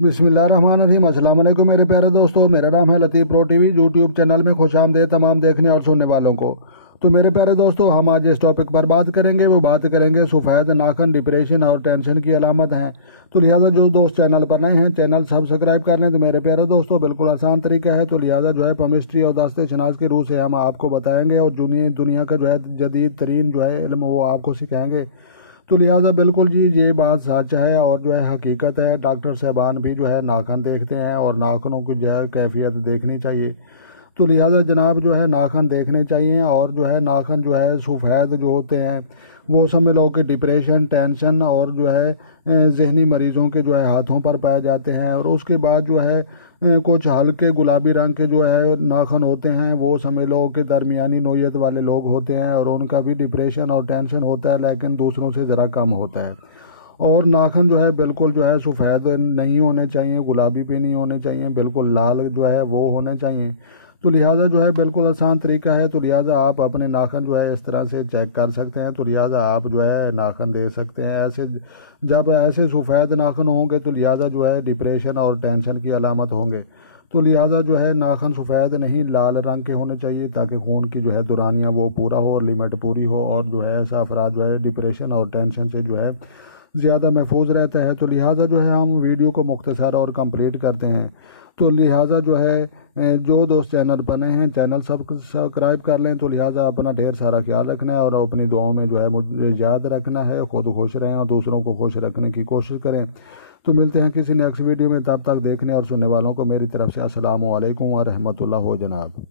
बिस्मिल्लाहिर्रहमानिर्रहीम। अस्सलाम वालेकुम मेरे प्यारे दोस्तों, मेरा नाम है लतीफ़ प्रो टीवी। यूट्यूब चैनल में खुश आमदीद तमाम देखने और सुनने वालों को। तो मेरे प्यारे दोस्तों, हम आज इस टॉपिक पर बात करेंगे। वो बात करेंगे सफ़ेद नाखून डिप्रेशन और टेंशन की अलामत हैं। तो लिहाजा जो दोस्त चैनल पर नए हैं, चैनल सब्सक्राइब कर लें। तो मेरे प्यारे दोस्तों, बिल्कुल आसान तरीका है। तो लिहाजा जो है केमिस्ट्री और दास्ते शनास की रूह से हम आपको बताएंगे और दुनिया का जो है जदीद तरीन जो है इल्म वो आपको सिखाएंगे। तो लिहाजा बिल्कुल जी, ये बात सच है और जो है हकीकत है। डॉक्टर साहबान भी जो है नाखून देखते हैं और नाखूनों की जो है कैफियत देखनी चाहिए। तो लिहाजा जनाब जो है नाखून देखने चाहिए। और जो है नाखून जो है सफ़ेद जो होते हैं वो समझ लो कि डिप्रेशन, टेंशन और जो है जहनी मरीज़ों के जो है हाथों पर पाए जाते हैं। और उसके बाद जो है कुछ हल्के गुलाबी रंग के जो है नाखून होते हैं, वो समझ लो कि दरमियानी नौयत वाले लोग होते हैं और उनका भी डिप्रेशन और टेंशन होता है, लेकिन दूसरों से ज़रा कम होता है। और नाखून जो है बिल्कुल जो है सफ़ेद नहीं होने चाहिए, गुलाबी भी नहीं होने चाहिए, बिल्कुल लाल जो है वो होने चाहिए। तो लिहाजा जो है बिल्कुल आसान तरीका है। तो लिहाजा आप अपने नाखून जो है इस तरह से चेक कर सकते हैं। तो लिहाजा आप जो है नाखून दे सकते हैं। ऐसे जब ऐसे सफ़ेद नाखून होंगे तो लिहाजा जो है डिप्रेशन और टेंशन की अलामत होंगे। तो लिहाजा जो है नाखून सफ़ेद नहीं लाल रंग के होने चाहिए, ताकि खून की जो है दौरानियाँ वो पूरा हो और लिमिट पूरी हो, और जो है ऐसा अफराद जो है डिप्रेशन और टेंशन से जो है ज़्यादा महफूज रहता है। तो लिहाजा जो है हम वीडियो को मुख्तसर और कंप्लीट करते हैं। तो लिहाजा जो है जो दोस्त चैनल बने हैं, चैनल सब्सक्राइब कर लें। तो लिहाजा अपना ढेर सारा ख्याल रखना है और अपनी दुआओं में जो है मुझे याद रखना है। खुद खुश रहें और दूसरों को खुश रखने की कोशिश करें। तो मिलते हैं किसी नेक्स्ट वीडियो में। तब तक देखने और सुनने वालों को मेरी तरफ से अस्सलामु अलैकुम व रहमतुल्लाह हो जनाब।